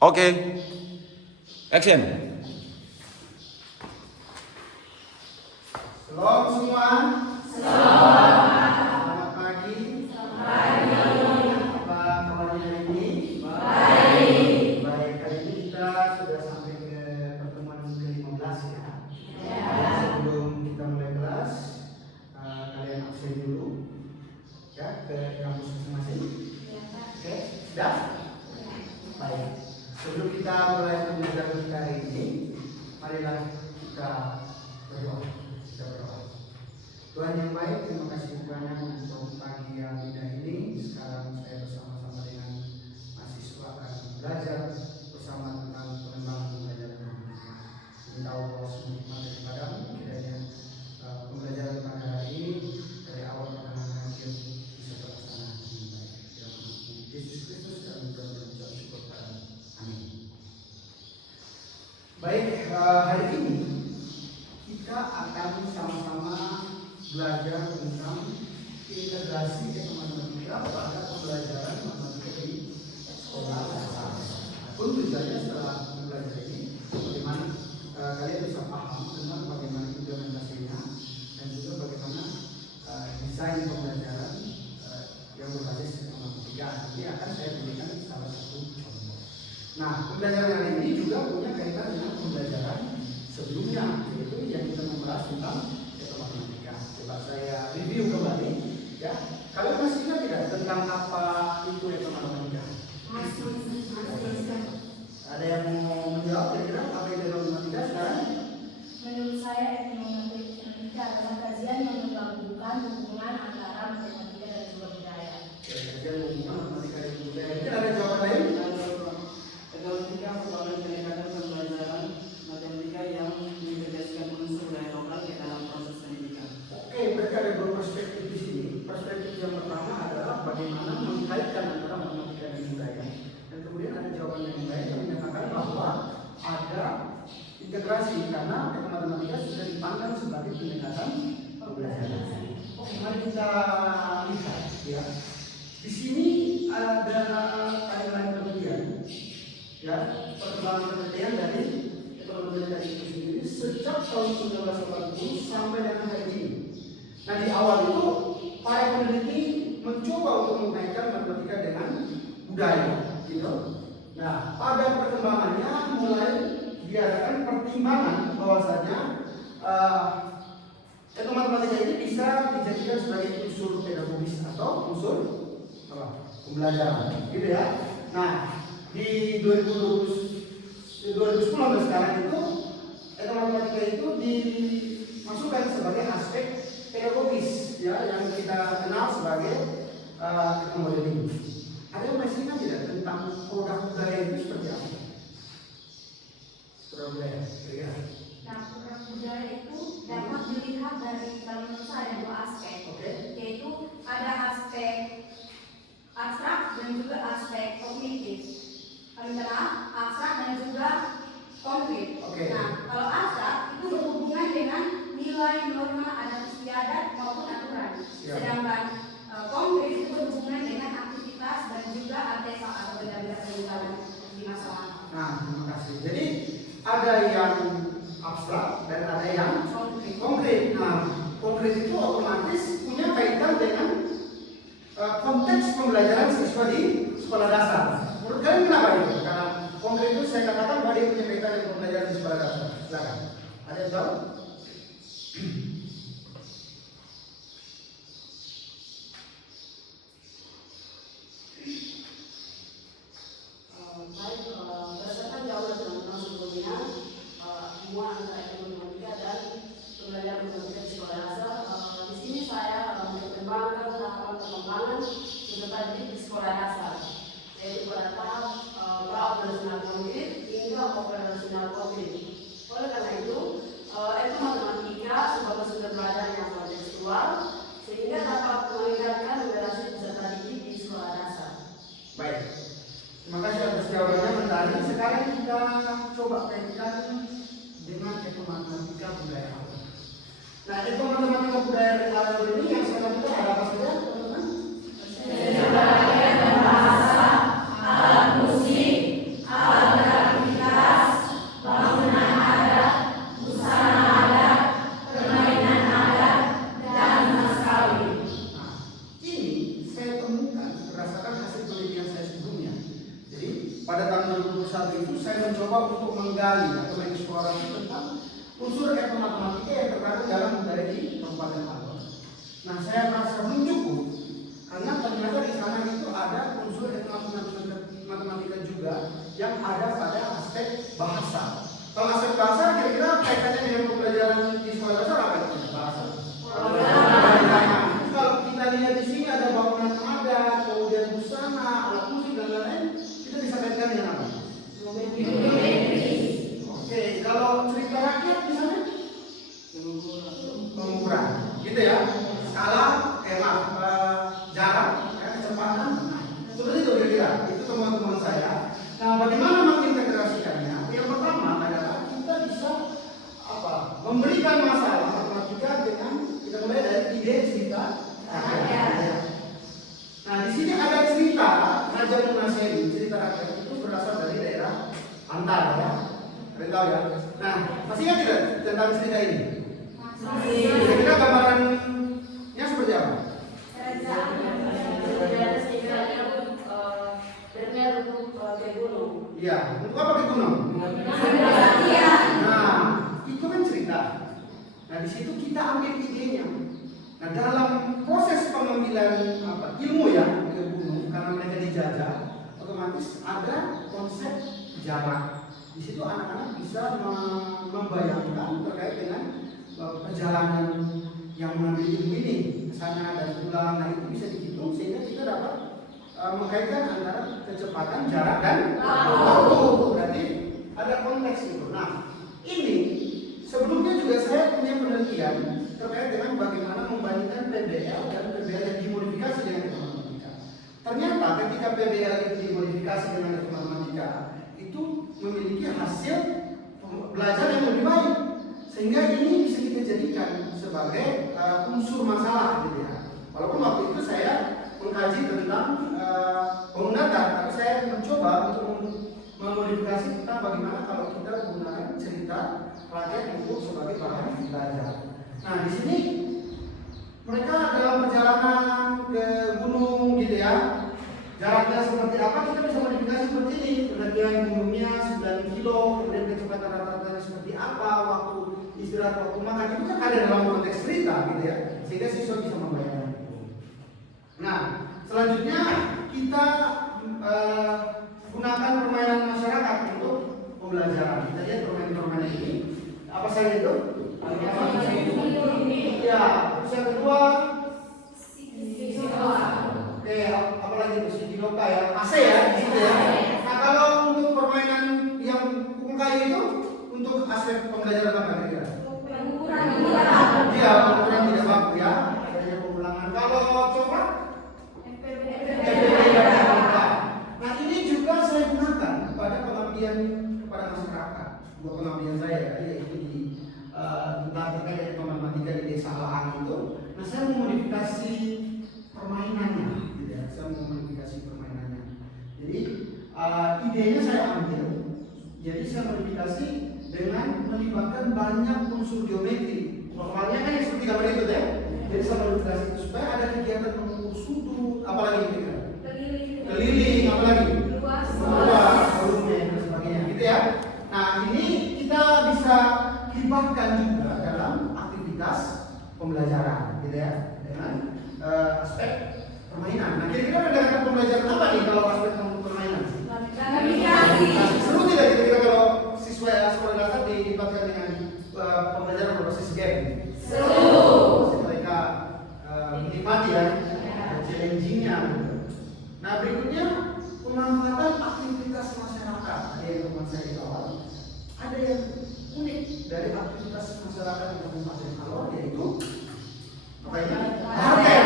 Oke. Action. Shalom semua. Selamat pagi. Apa kabarnya hari ini? Baik. Hari ini kita sudah sampai ke pertemuan ke-15 ya. Sebelum kita mulai kelas, kalian absen dulu ya ke kampus masing-masing. Oke, sudah? Baik. Sebelum kita mulai pembelajaran kita hari ini, marilah kita berdoa. Tuhan yang baik, terima kasih banyak untuk pagi yang indah ini. Sekarang saya bersama-sama dengan mahasiswa akan belajar bersama tentang pengembangan pembelajaran. Minta Allah semua dari padamu, kiranya pembelajaran pada hari ini dari awal pada akhir bisa terlaksana dengan baik. Dalam nama Yesus Kristus kami berdoa syukur padamu. Amin. Baik, hari ini kita akan sama-sama belajar tentang integrasi matematika pada pembelajaran matematika di sekolah dasar. Pun tujuannya setelah belajar ini, bagaimana kalian bisa paham tentang bagaimana implementasinya dan juga bagaimana desain pembelajaran yang berbasis matematika. Nanti akan saya berikan salah satu contoh. Nah, pembelajaran hari ini juga punya kaitan dengan pembelajaran sebelumnya, yaitu yang kita membahas tentang matematika. Coba saya review kembali, ya. Kalian masih ingat tidak tentang apa itu matematika? Masih. Ada yang mau menjawab kira-kira apa itu matematika sekarang? Menurut saya matematika adalah kajian yang menggabungkan hubungan antara matematika dan juga budaya. Kajian hubungan matematika dan budaya. Mungkin ada jawaban lain? Matematika merupakan pendekatan pembelajaran matematika yang menjelaskan unsur budaya lokal ke dalam proses pendidikan. Oke, berarti ada dua perspektif di sini. Perspektif yang pertama adalah bagaimana mengkaitkan antara matematika dan budaya. Dan kemudian ada jawaban yang lain yang menyatakan bahwa ada integrasi karena matematika sudah dipandang sebagai pendekatan pembelajaran. Oke, mari kita lihat ya. Di sini ada timeline penelitian, ya, perkembangan penelitian dari matematika itu sendiri sejak tahun 1980 sampai dengan hari ini. Nah, di awal itu para peneliti mencoba untuk mengaitkan matematika dengan budaya, gitu. Nah, pada perkembangannya mulai diadakan pertimbangan bahwasanya matematika ini bisa dijadikan sebagai unsur pedagogis atau unsur pembelajaran, gitu ya. Nah, di 2010 sekarang itu matematika itu dimasukkan sebagai aspek pedagogis, ya, yang kita kenal sebagai modeling. Ada yang masih ingat tidak tentang produk budaya itu seperti apa? Produk budaya, ya. Nah, produk budaya itu dapat dilihat dari kalau menurut saya dua aspek, yaitu ada aspek abstrak dan juga aspek kognitif. Antara abstrak dan juga konkret. Nah, kalau abstrak itu berhubungan dengan nilai, norma, adat istiadat maupun aturan. Sedangkan konkret itu berhubungan dengan aktivitas dan juga artefak atau benda-benda peninggalan di masa lalu. Nah, terima kasih. Jadi ada yang abstrak dan ada yang konkret. Nah, konkret itu otomatis punya kaitan dengan konteks pembelajaran siswa di sekolah dasar. Menurut kalian kenapa itu? Karena konkret itu saya katakan bahwa dia punya kaitan dengan pembelajaran di sekolah dasar. Silakan. Ada yang tahu? Baik, berdasarkan jawaban teman-teman sebelumnya, hubungan antara matematika dan pembelajaran matematika di sekolah dasar. Di sini saya mengembangkan tahapan pengembangan peserta didik di sekolah dasar, yaitu pada tahap pra-operasional konkret hingga operasional konkret. Oleh karena itu, matematika sebagai gitu ya. Skala, jarak, kecepatan. Seperti itu kira-kira. Itu teman-teman saya. Nah, bagaimana mengintegrasikannya? Yang pertama adalah kita bisa memberikan masalah matematika dengan kita mulai dari ide cerita. Nah, di sini ada cerita Raja Munasiri, cerita rakyat itu berasal dari daerah Antar ya. Kalian tahu ya? Nah, masih ingat tidak tentang cerita ini? Kira-kira gambarannya seperti apa? Iya, untuk apa ke gunung? Nah, itu kan cerita. Nah, di situ kita ambil idenya. Nah, dalam proses pengambilan ilmu ya ke gunung, karena mereka dijajah, otomatis ada konsep jarak. Di situ anak-anak bisa membayangkan terkait dengan perjalanan yang mengambil ilmu ini ke sana dan pulang. Nah, itu bisa dihitung sehingga kita dapat mengkaitkan antara kecepatan, jarak dan waktu. Berarti ada konteks itu. Nah, ini sebelumnya juga saya punya penelitian terkait dengan bagaimana membandingkan PBL dan PBL yang dimodifikasi dengan hitungan matematika. Ternyata ketika PBL itu dimodifikasi dengan hitungan matematika, itu memiliki hasil belajar yang lebih baik, sehingga ini bisa kita jadikan sebagai unsur masalah gitu ya. Walaupun waktu itu saya mengkaji tentang penggunaan, tapi saya mencoba untuk memodifikasi tentang bagaimana kalau kita menggunakan cerita rakyat untuk sebagai bahan belajar. Nah, di sini mereka dalam perjalanan ke gunung gitu ya, jaraknya seperti apa, kita bisa modifikasi seperti ini. Pendakian gunungnya 9 kilo, kemudian kecepatan rata-ratanya seperti apa, waktu istirahat, waktu makan, itu kan ada dalam konteks cerita gitu ya, sehingga siswa bisa membayangkan itu. Nah, selanjutnya kita gunakan permainan masyarakat untuk pembelajaran. Kita lihat permainan-permainan ini. Apa saja itu? Ya, terus yang kedua oke, apalagi itu Sigiloka ya, AC ya, gitu ya. Nah, kalau untuk permainan yang pukul kayu itu untuk aspek pembelajaran apa kira-kira? Iya, pengukuran tidak baku ya, adanya pengulangan. Kalau coklat? Nah, ini juga saya gunakan pada pengabdian kepada masyarakat. Buat pengabdian saya ya, yaitu di terkait dengan matematika di desa Alang itu. Nah, saya memodifikasi permainannya, gitu ya. Saya memodifikasi permainannya. Jadi idenya saya ambil. Jadi saya modifikasi dengan melibatkan banyak unsur geometri. Normalnya kan yang seperti gambar itu ya. Jadi saya modifikasi itu supaya ada kegiatan mengukur sudut, apalagi gitu. Keliling, apalagi luas, volume dan sebagainya, gitu ya. Nah, ini kita bisa libatkan juga dalam aktivitas pembelajaran, gitu ya, dengan aspek permainan. Nah, kira-kira pendekatan pembelajaran apa nih kalau aspek permainan? Seru tidak kira-kira kalau siswa sekolah dasar dilibatkan dengan pembelajaran berbasis game? Seru. Mereka menikmati ya, challenging-nya. Nah, berikutnya pemanfaatan aktivitas masyarakat. Ada yang teman saya di awal, ada yang unik dari aktivitas masyarakat di Kabupaten Alor, yaitu apa ini? Market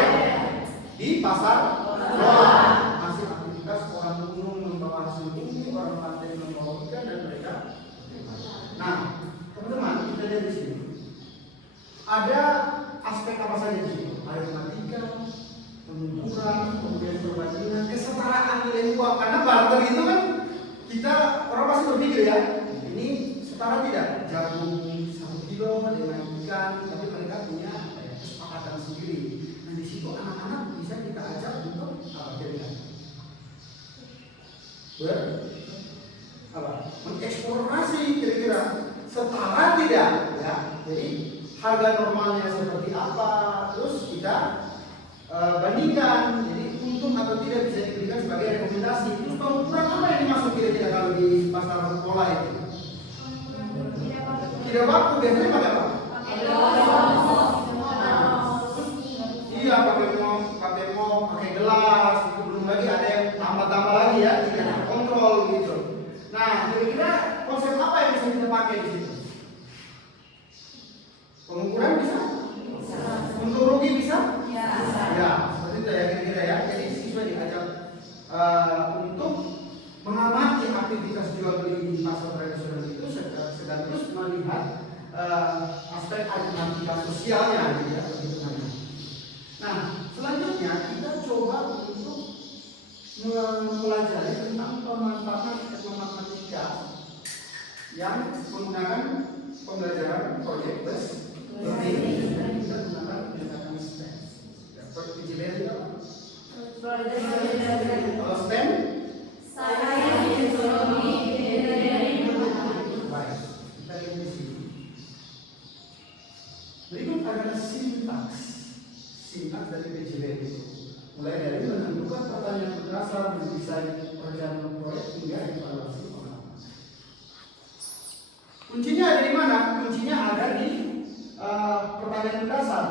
di pasar bawah. Hasil aktivitas orang gunung membawa hasil bumi, orang pantai membawa ikan dan mereka. Nah, teman-teman, kita lihat di sini. Ada aspek apa saja di sini? Aritmatika, pengukuran, kemudian perbandingan, kesetaraan nilai uang. Karena barter itu kan kita orang pasti berpikir ya, ini setara tidak? Jagung 1 kilo dengan ikan, tapi mereka punya kesepakatan sendiri. Nah, di situ anak-anak bisa kita ajak untuk mengeksplorasi kira-kira setara tidak ya. Jadi harga normalnya seperti apa, terus kita bandingkan, jadi untung atau tidak bisa diberikan sebagai rekomendasi. Terus pengukuran apa yang dimaksud kira-kira kalau di pasar pola itu? Tidak baku, biasanya pakai apa? Iya, pakai mop, pakai gelas, itu belum lagi ada yang tambah-tambah lagi ya, tidak kontrol gitu. Nah, kira-kira konsep apa yang bisa kita pakai di situ? Pengukuran bisa? Untuk teknologi bisa? Ya. Ya, seperti itu ya kira-kira ya. Jadi siswa diajak untuk mengamati aktivitas jual beli di pasar tradisional itu sekaligus melihat aspek alternatif sosialnya gitu ya, begitu namanya. Nah, selanjutnya kita coba untuk mempelajari tentang pemanfaatan teknologi matematika yang menggunakan pembelajaran project based learning dan juga menggunakan pendekatan STEM. PJBL itu apa? Kalau STEM? Sains, teknologi, engineering, Baik, kita lihat di sini. Berikut adalah sintaks dari PJBL itu. Mulai dari menentukan pertanyaan berdasar, mendesain perencanaan proyek hingga evaluasi pengalaman. Kuncinya ada di mana? Kuncinya ada di pertanyaan dasar.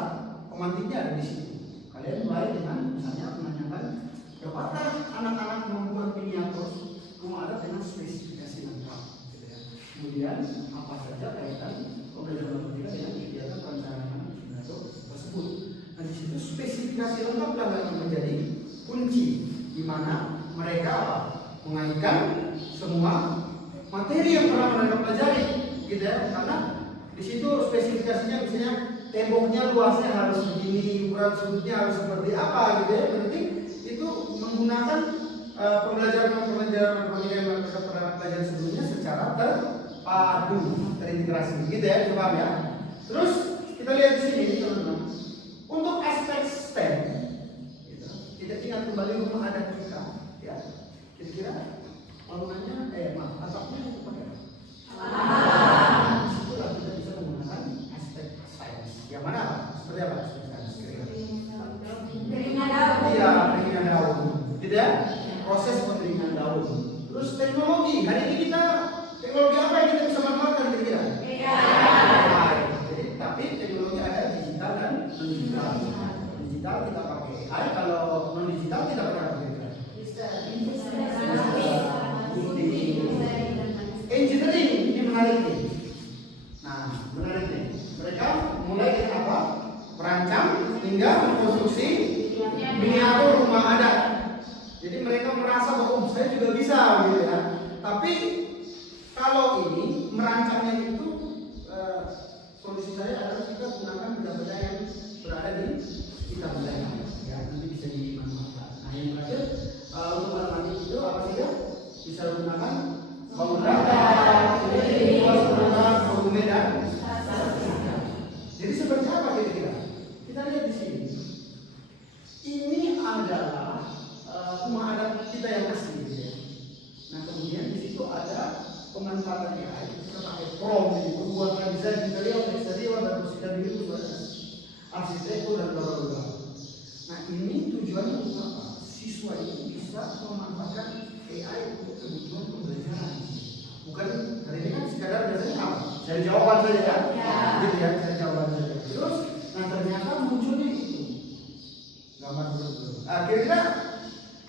Pemantiknya ada di sini. Kalian mulai dengan misalnya menanyakan dapatkah anak-anak membuat miniatur rumah adat dengan spesifikasi lengkap. Gitu ya. Kemudian apa saja kaitan pembelajaran matematika dengan kegiatan perencanaan miniatur tersebut. Nah di situ spesifikasi lengkap akan menjadi kunci di mana mereka mengaitkan semua materi yang pernah mereka pelajari, gitu ya. Karena di situ spesifikasinya misalnya temboknya luasnya harus begini, ukuran sudutnya harus seperti apa, gitu ya. Berarti itu menggunakan pembelajaran yang mereka pernah pelajari sebelumnya secara terpadu, terintegrasi, gitu ya, coba ya. Terus kita lihat di sini, teman-teman. Untuk aspek STEM, gitu, kita ingat kembali rumah adat kita, ya. Kira-kira bangunannya, atapnya itu pakai disitulah kita bisa menggunakan aspek sains. Yang mana? Seperti apa aspek sains? keringnya daun. Iya, keringnya daun. Gitu ya? Proses pengeringan daun. Terus teknologi. Hari ini kita teknologi apa yang kita bisa manfaatkan kira-kira? AI. Jadi, tapi teknologi ada digital dan non-digital. Digital kita pakai AI. Kalau non-digital kita pakai apa kira-kira? Engineering ini menarik nih. Nah, menarik nih. Mereka mulai dari apa? Merancang hingga konstruksi miniatur rumah adat. Jadi mereka merasa bahwa saya juga bisa, gitu ya. Tapi kalau ini merancangnya itu solusi saya adalah kita gunakan benda-benda yang berada di sekitar wilayah. Ya, nanti bisa dimanfaatkan. Nah, yang terakhir untuk matematik itu apa sih ya? Bisa digunakan bangun data, volume dan statistika. Jadi seperti apa kira-kira? Kita lihat di sini. Ini adalah rumah adat kita yang asli, gitu ya. Nah kemudian di situ ada pemanfaatan AI. Kita pakai prompt ini, pembuatan desain interior, eksterior dan musikan biru arsitektur dan bla. Nah ini tujuannya untuk apa? Siswa ini bisa memanfaatkan AI untuk kebutuhan pembelajaran. Bukan hari ini kan sekadar biasanya apa? Cari jawaban saja kan? Ya. Gitu ya, cari jawaban saja. Terus, nah ternyata munculnya itu gambar dulu. Kira-kira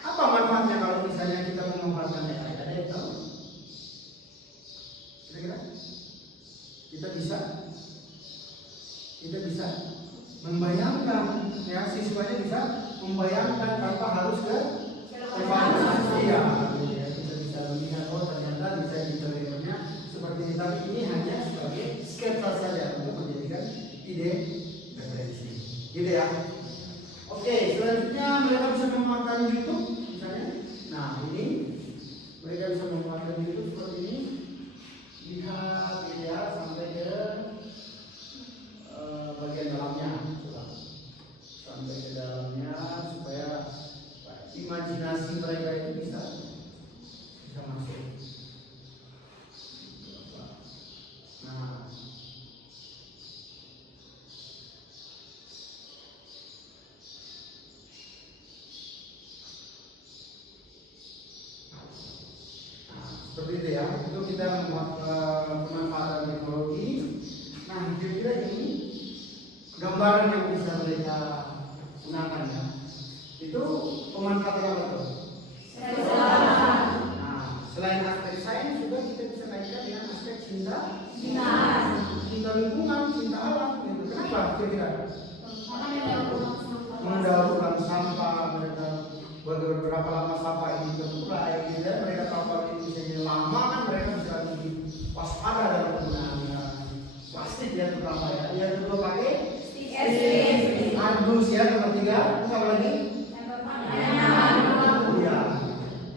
apa manfaatnya kalau misalnya kita memanfaatkan AI? Ada yang tahu? Kira-kira kita bisa membayangkan, ya siswanya bisa membayangkan tanpa harus ke tempat. Iya, kita bisa melihat ternyata desain interiornya seperti ini, tapi ini hanya sebagai sketsa saja untuk menjadikan ide referensi, gitu ya. Oke, selanjutnya mereka bisa memanfaatkan YouTube misalnya. Nah ini mereka bisa memanfaatkan YouTube seperti ini. Lihat, gitu ya, sampai ke bagian dalamnya, sampai ke dalamnya supaya imajinasi mereka itu bisa masuk. Nah, seperti itu ya. Itu kita pemanfaatan teknologi. Nah, kira-kira ini gambaran yang bisa mereka gunakan ya. Itu pemanfaatan apa tuh? Selain aspek sains juga kita bisa kaitkan dengan aspek cinta lingkungan, cinta alam. Gitu. Kenapa kira-kira? mendahulukan sampah, mereka beberapa lama sampah ini terurai, gitu ya. Mereka tahu kalau ini misalnya lama kan mereka bisa lebih waspada dalam penggunaan plastik ya terutama ya. Yang kedua pakai kardus ya, nomor 3, apa lagi? Ya,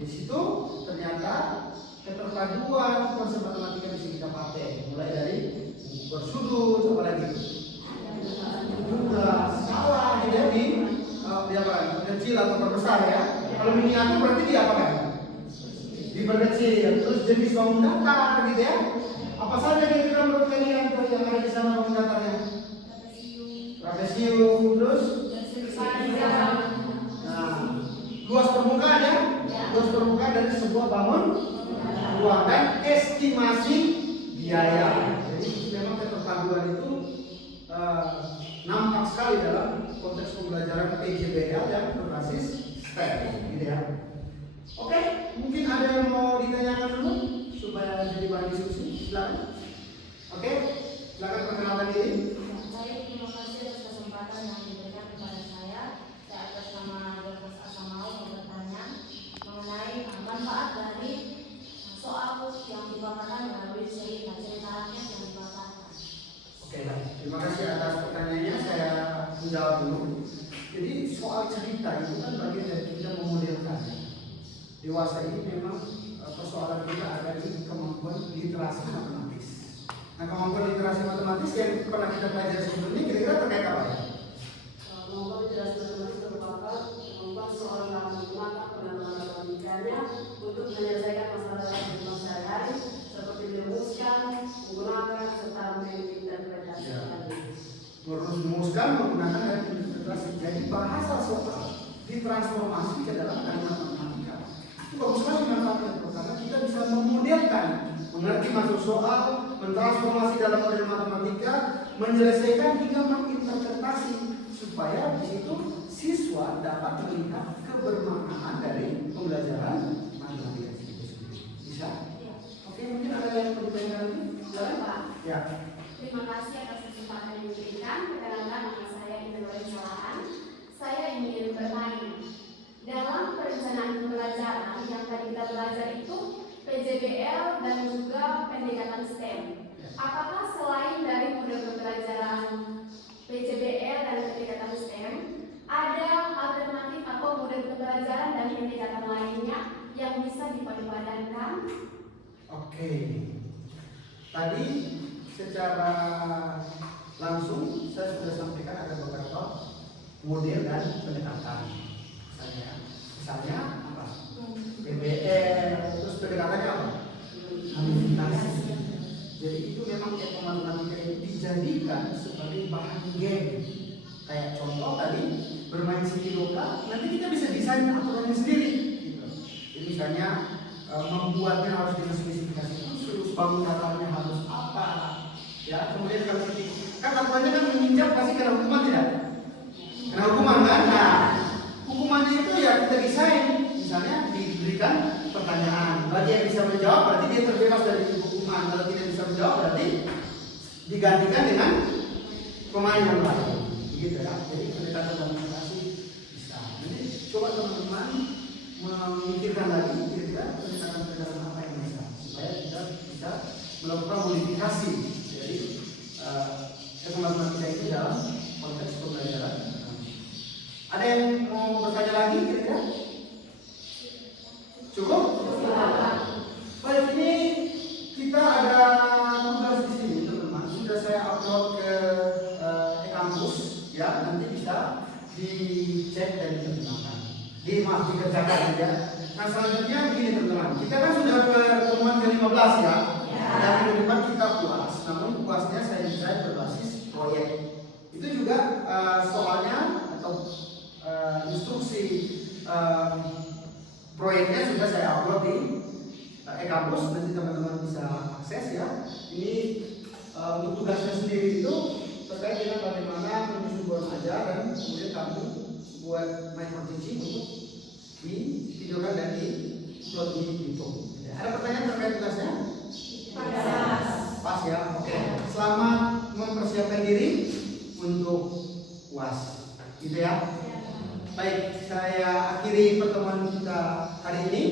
di situ ternyata keterpaduan konsep matematika bisa kita pakai, mulai dari bersudut, apa lagi? Juga salah gitu ya di apa? Kecil atau perbesar ya. Kalau miniatur berarti dia apa kan? Diperkecil. Terus jenis bangun datar gitu ya. Apa saja kira-kira menurut kalian tuh yang ada di sana bangun datarnya? Trapesium, terus? Nah, luas permukaan ya? Luas permukaan dari sebuah bangun ruang dan estimasi biaya. Jadi memang keterpaduan itu nampak sekali dalam konteks pembelajaran PJBL yang berbasis STEM, gitu ya. Oke, mungkin ada yang mau ditanyakan dulu supaya jadi bahan diskusi. Silakan. Oke, silakan perkenalkan diri. Baik, terima kasih atas kesempatan yang diberikan kepada saya. Saya atas nama Dr. Asamau mau bertanya mengenai manfaat dari soal yang dipaparkan melalui cerita rakyat yang dipaparkan. Oke, baik. Terima kasih atas pertanyaannya. Saya menjawab dulu. Jadi soal cerita itu kan bagian dari kita memodelkan. Dewasa ini memang persoalan kita ada di kemampuan literasi matematis. Nah, kemampuan literasi matematis yang pernah kita pelajari sebelumnya kira-kira terkait apa ya? Kemampuan literasi matematis merupakan kemampuan seorang dalam menggunakan pengetahuan matematikanya untuk menyelesaikan masalah kehidupan sehari-hari seperti merumuskan, menggunakan, serta menginterpretasikan. Merumuskan, menggunakan dan interpretasi. Jadi bahasa soal ditransformasi ke dalam kalimat matematika. Itu bagus sekali manfaatnya. Karena kita bisa memodelkan, mengerti masuk soal, mentransformasi dalam model matematika, menyelesaikan hingga menginterpretasi supaya di situ siswa dapat melihat kebermaknaan dari pembelajaran matematika itu sendiri. Bisa? Oke, mungkin ada yang mau ditanyakan lagi? Boleh, Pak? Ya. Terima kasih atas kesempatan yang diberikan. Perkenalkan, nama saya Indra Salahan. Saya ingin bertanya. Dalam perencanaan pembelajaran yang tadi kita belajar itu PJBL dan juga pendekatan STEM. Apakah selain dari model pembelajaran PJBL dan pendekatan STEM, ada alternatif atau model pembelajaran dan pendekatan lainnya yang bisa dipadupadankan? Oke. Tadi secara langsung saya sudah sampaikan ada beberapa model dan pendekatan. Misalnya apa? PBL, terus pendekatannya apa? Habilitasi. Jadi itu memang matematika itu dijadikan sebagai bahan game. Kayak contoh tadi bermain Sikiloka, nanti kita bisa desain aturannya sendiri. Gitu. Jadi misalnya membuatnya harus dengan spesifikasi khusus, bangun datarnya harus apa, ya. Kemudian kalau kan aturannya kan menginjak pasti kena hukuman tidak? Kena hukuman kan? Nah, hukumannya itu ya kita desain. Misalnya diberikan pertanyaan, bagi yang bisa menjawab berarti dia terbebas dari hukuman. Kalau tidak bisa menjawab berarti digantikan dengan pemain yang lain. Begitu ya. Jadi pendekatan komunikasi bisa. Jadi coba teman-teman memikirkan lagi kira-kira pendekatan apa yang bisa supaya kita bisa melakukan modifikasi dari matematika itu dalam konteks pembelajaran. Ada yang mau bertanya lagi kira-kira? Cukup? Baik, ini kita ada tugas di sini teman-teman. Sudah saya upload ke e-kampus, ya. Nanti bisa dicek dan digunakan. Dikerjakan ya. Nah selanjutnya begini teman-teman. Kita kan sudah pertemuan ke-15 ya. Dan minggu depan kita puas. Namun puasnya saya desain berbasis proyek. Itu juga soalnya atau instruksi proyeknya sudah saya upload di e-kampus, nanti teman-teman bisa akses ya. Ini untuk tugasnya sendiri itu terkait dengan bagaimana menyusun buah ajar dan kemudian kamu buat micro teaching untuk divideokan dan di-upload di YouTube. Ada pertanyaan terkait tugasnya? Pas ya, oke. Selamat mempersiapkan diri untuk UAS, gitu ya. Baik, saya akhiri pertemuan kita hari ini.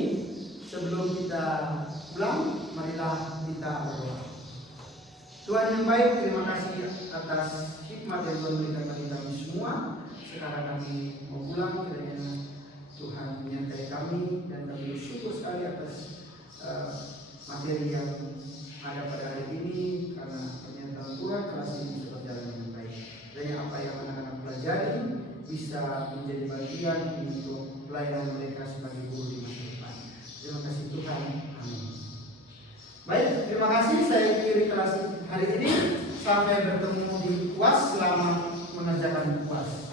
Sebelum kita pulang, marilah kita berdoa. Tuhan yang baik, terima kasih atas hikmat yang Tuhan berikan bagi kami semua. Sekarang kami mau pulang, kiranya Tuhan menyertai kami dan kami bersyukur sekali atas materi yang ada pada hari ini, karena pernyataan Tuhan kelas ini bisa berjalan dengan baik. Dan apa yang anak-anak pelajari bisa menjadi bagian untuk pelayanan mereka sebagai guru di masa depan. Terima kasih Tuhan. Amin. Baik, terima kasih. Saya akhiri kelas hari ini. Sampai bertemu di UAS selama mengerjakan UAS.